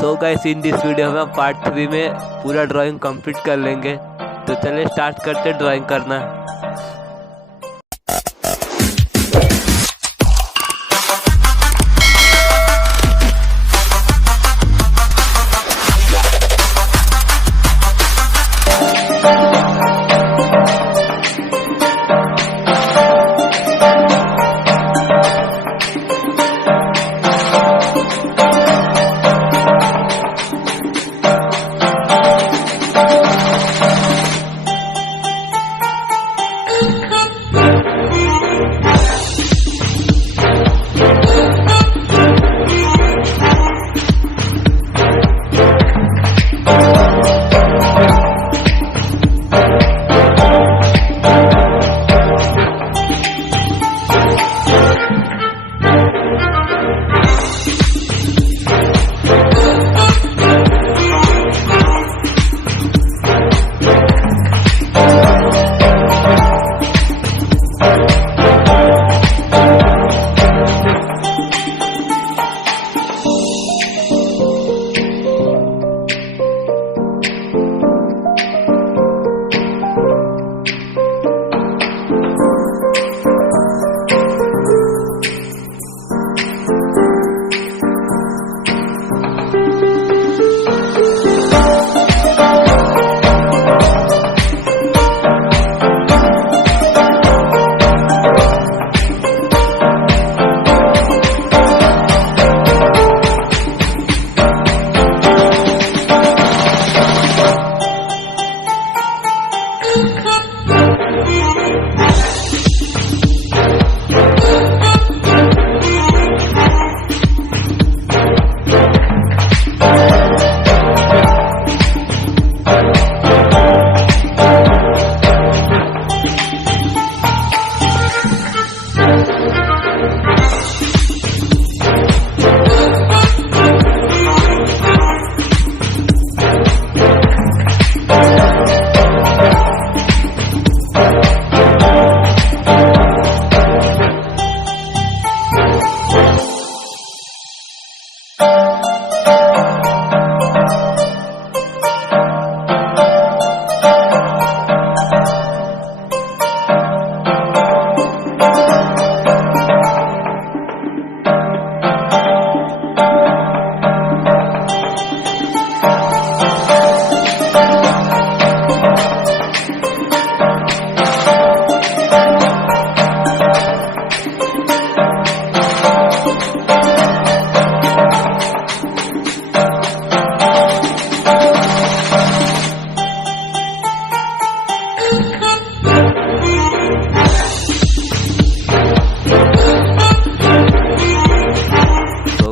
So guys, in this video में part 3 में पूरा ड्राइंग कंप्लीट कर लेंगे। तो चलिए स्टार्ट करते ड्राइंग करना।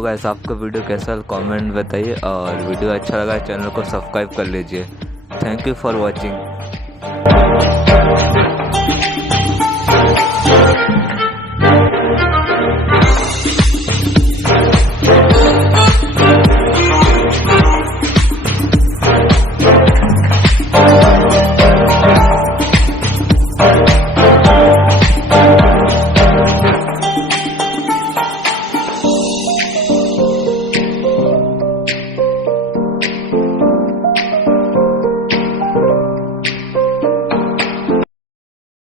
गाइस, आपको वीडियो कैसा कमेंट में बताइए, और वीडियो अच्छा लगा चैनल को सब्सक्राइब कर लीजिए। Thank you for watching.